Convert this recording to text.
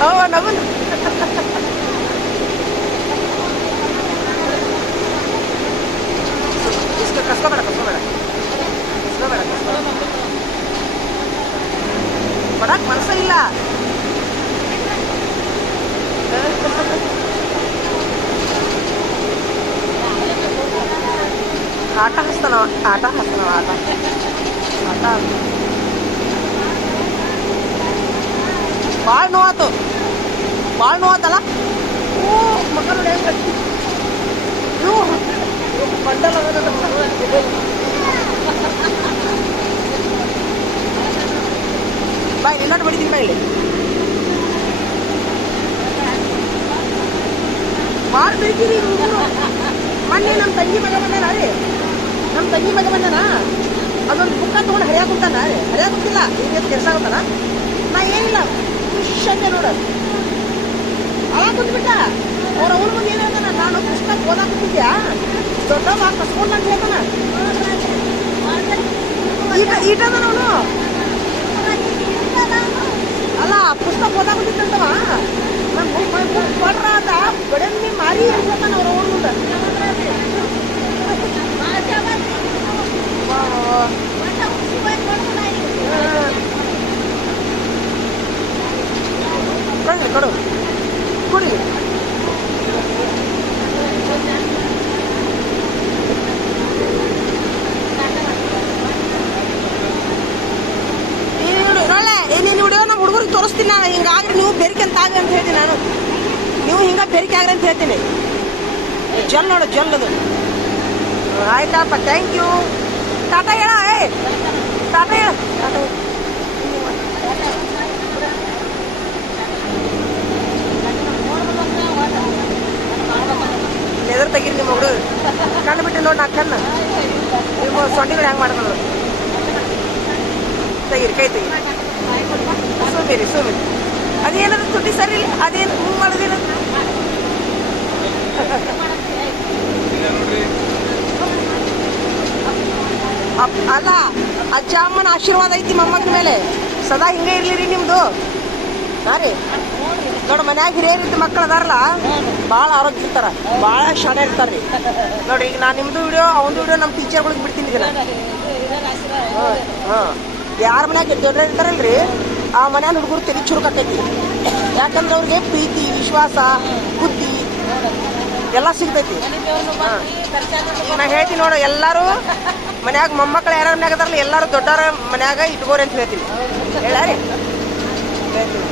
ನಗುನ್ ಕಸ್ಕೋಬೇಡ ಬಡಕ್ ಮನಸ್ಸ ಇಲ್ಲ. ಆಟ ಹಸ್ತಾನವ ಆಟ ಭಾಳ ನೋವಾತಲ್ಲ. ಓ ಮಕ್ಕಳು ಬಂಡಲ ಬಾಯ್ ನಿನ್ನಟ್ಟು ಬಡಿತೀನಿ ಬಾಯಿಲಿ. ಭಾಳ ಬೆಳಿತೀರಿ ಮೊನ್ನೆ ನಮ್ಮ ತಂಗಿ ಮಗ ಬಂದಾನ ರೀ. ಅದೊಂದು ಬುಕ್ಕ ತೊಗೊಂಡು ಹರಿಯಾಕುಂತಾನ ರೀ. ಹರಿಯಾಕುಂತಿಲ್ಲ ಈಗ ಕೆಲಸ ಆಗುತ್ತಲ್ಲ. ನಾ ಏನಿಲ್ಲ ಖುಷಿಯಾಗೆ ನೋಡೋದು ಅವಾಗ ಕುಂದ್ಬಿಟ್ಟ. ಅವ್ರ ಅವ್ರ ಮುಂದೆ ಏನು ಹೇಳ್ತಾನ, ನಾನು ಪುಸ್ತಕ ಓದಾಕುಂತಿದ್ಯಾ ದೊಡ್ಡವ ಕಸ್ಕೊಂಡ ಅಂತ ಹೇಳ್ತಾನ. ಈಟದ ಅವನು ಅಲ್ಲ ಪುಸ್ತಕ ಓದಾಕುಂತಿತ್ತಂತವ. ಕೊಡ್ರ ಅಂತ ಬಡಮ್ಮಿ ಮಾರಿ ಹೇಳ್ತಾನ ಅವ್ರ ಅವ್ರ ಮುಂದೆ. ಕೊಡು ಕುಡಿ. ನೀನು ವಿಡಿಯೋ ನಮ್ಮ ಹುಡುಗರಿಗೆ ತೋರಿಸ್ತೀನಿ ನಾನು. ಹಿಂಗಾಗ್ರಿ ನೀವು ಬೆರಿಕೆ ಅಂತ ಆಗ್ರಿ ಅಂತ ಹೇಳ್ತೀನಿ ನಾನು. ನೀವು ಹಿಂಗ ಬೆರಿಕೆ ಆಗ್ರಿ ಅಂತ ಹೇಳ್ತೀನಿ. ಜಲ್ ನೋಡು ಜಲ್ಲದು. ಆಯ್ತಪ್ಪ ಥ್ಯಾಂಕ್ ಯು. ಟಾಟಾ ಹೇಳ ಟಾಟಾ ಹೇಳ ಎದುರು ತೆಗೀರಿ ನಿಮ್ಮ ಹುಡುಗರು. ಕಣ್ಣು ಬಿಟ್ಟು ನೋಡಿ ನಾಲ್ಕು ಕಣ್ಣು ನಿಮ್ಮ ಸೊಂಡಿಗಳು ಹೆಂಗೆ ಮಾಡ್ಕೊಂಡು ತೆಗೀರಿ ಕೈ ತೆಗೀರಿ. ಸುಮಿರಿ ಅದೇನಾದ್ರು ತುಟಿ ಸರಿ ಇಲ್ಲ. ಅದೇನು ಹೂ ಮಾಡೋದೇನದು ಅಲ್ಲ. ಅಜ್ಜ ಅಮ್ಮನ ಆಶೀರ್ವಾದ ಐತಿ ಮೊಮ್ಮಗನ ಮೇಲೆ. ಸದಾ ಹಿಂಗೆ ಇರ್ಲಿರಿ ನಿಮ್ದು. ಹಾ ರೀ ನೋಡಿ ಮನ್ಯಾಗ ಹಿರಿಯರಿದ್ದ ಮಕ್ಕಳು ಅದಾರಲ್ಲ ಭಾಳ ಆರೋಗ್ಯ ಇರ್ತಾರ, ಭಾಳ ಶಾಣೆ ಇರ್ತಾರ್ರಿ. ನೋಡಿ ಈಗ ನಾನು ನಿಮ್ದು ವಿಡಿಯೋ ಅವನದು ವಿಡಿಯೋ ನಮ್ಮ ಟೀಚರ್ಗಳಿಗೆ ಬಿಡ್ತೀನಿ ಇದನ್ನ. ಹಾಂ ಯಾರ ಮನ್ಯಾಗ ದೊಡ್ಡ ಇರ್ತಾರಲ್ರಿ ಆ ಮನ್ಯಾಗ ಹುಡುಗರು ತೆಲಿ ಚುರುಕಾಕೈತಿ. ಯಾಕಂದ್ರೆ ಅವ್ರಿಗೆ ಪ್ರೀತಿ ವಿಶ್ವಾಸ ಬುದ್ಧಿ ಎಲ್ಲ ಸಿಗ್ತೈತಿ. ನಾ ಹೇಳ್ತೀನಿ ನೋಡು, ಎಲ್ಲರೂ ಮನ್ಯಾಗ ಮೊಮ್ಮಕ್ಕಳು ಯಾರ ಮನ್ಯಾಗ ಅದಾರಲ್ಲ ಎಲ್ಲರೂ ದೊಡ್ಡವ್ರ ಮನ್ಯಾಗ ಇಟ್ಕೋರಿ ಅಂತ ಹೇಳ್ತೀನಿ. ಹೇಳ ರೀ ಹೇಳ್ತೀನಿ.